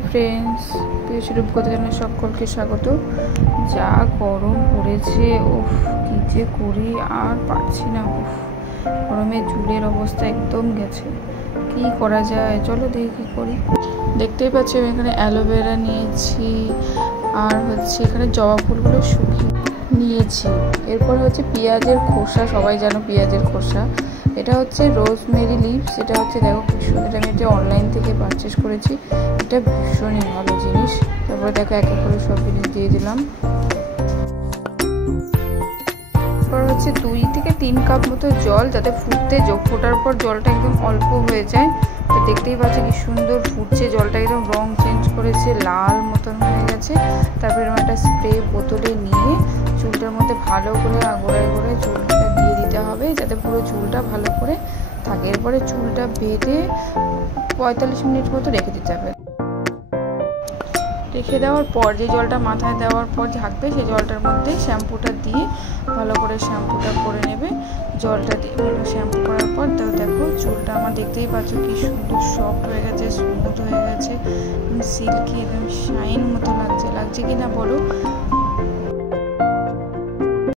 Hi friends, পিউষী রূপকথা চ্যানেলে সকলকে স্বাগত। যা গরম পড়েছে, উফ কি যে করি, আর পারছি না। উফ গরমে চুলের অবস্থা একদম গেছে, কি করা যায় চলো দেখি কি করি। দেখতেই পাচ্ছি আমি এখানে অ্যালোভেরা নিয়েছি, আর এখানে জবা ফুলগুলো শুকিয়ে নিয়েছি। এরপর পেঁয়াজের খোসা, সবাই জানো পেঁয়াজের খোসা। এটা রোজমেরি লিভস। এটা দেখো কি সুন্দর, আমি এটা অনলাইন থেকে পারচেস করেছি। এটা ভীষণই ভালো জিনিস। তারপরে দেখো এক এক করে সব জিনিস দিয়ে দিলাম। তারপর 2 থেকে 3 কাপ মতো জল, যাতে ফোটার পর জলটা একদম অল্প হয়ে যায়। তো দেখতেই পাচ্ছ কি সুন্দর ফুটছে, জলটা একদম রং চেঞ্জ করেছে, লাল মতন হয়ে গেছে। তারপরে একটা স্প্রে বোতলে নিয়ে চুলটার মধ্যে ভালো করে গোড়ায় গোড়ায় চুলটা দিয়ে দিতে হবে, যাতে পুরো চুলটা ভালো করে থাকে। এরপরে চুলটা বেঁধে 45 মিনিট মতো রেখে দিতে হবে। রেখে দেওয়ার পর যে জলটা মাথায় দেওয়ার পর থাকবে, সেই জলটার মধ্যে শ্যাম্পুটা দিয়ে ভালো করে শ্যাম্পুটা করে নেবে। জলটা দিয়ে শ্যাম্পু করার পর দেখো চুলটা আমার দেখতেই পাচ্ছ কি সুন্দর সফট হয়ে গেছে, স্মুথ হয়ে গেছে, সিল্কি, একদম শাইন মতো লাগছে কি না বলো।